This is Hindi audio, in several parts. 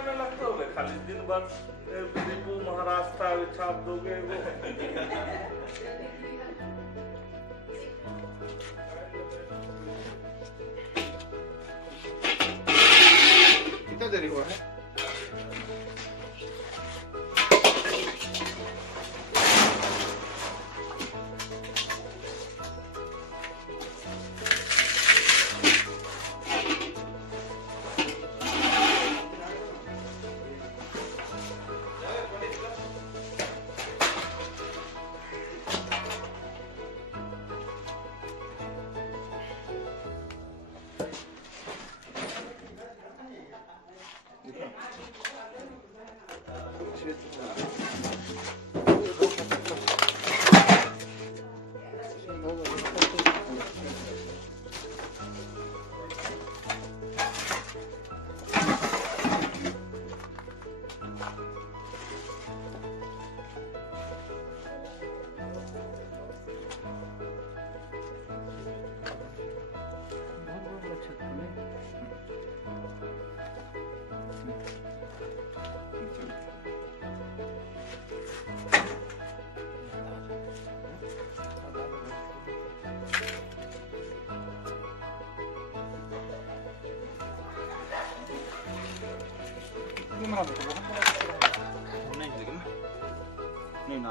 में लगता होगा खाली दिन बाद दीपू महाराज था छाप दोगे वो कितना देरी हुआ है? नहीं ना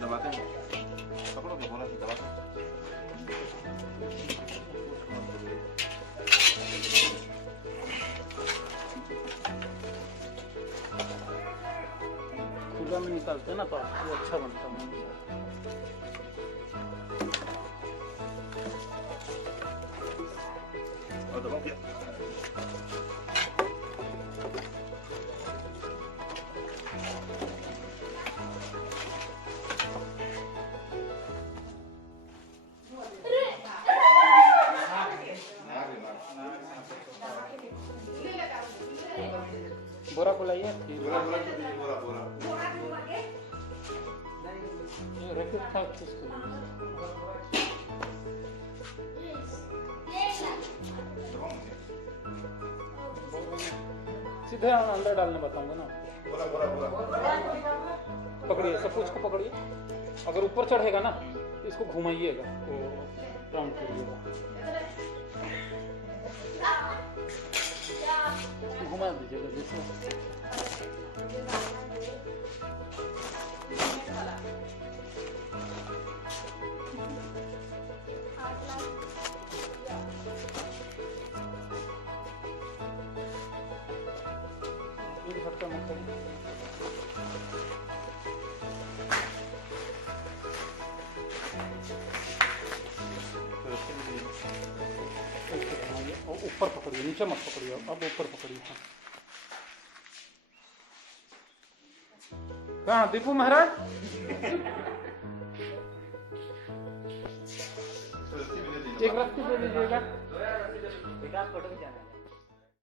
दबाते हैं पकड़ो के बोला दबाते हैं खुला में निकालते हैं ना तो वो अच्छा बनता है। और दबाओ क्या बोरा को लाइए बोरा बोरा बोरा बोरा ये रैकेट था किसको सीधे अंदर डालने बताऊंगा ना। बोरा बोरा बोरा पकड़िए सब कुछ को पकड़िए, अगर ऊपर चढ़ेगा ना इसको घुमाइएगा तो राउंड करिएगा, घुमा दीजिएगा जिसमें ऊपर पकड़िए, नीचे मत पकड़िए, अब ऊपर पकड़िए। कहाँ दीपू महाराज? एक रस्सी दे दीजिएगा।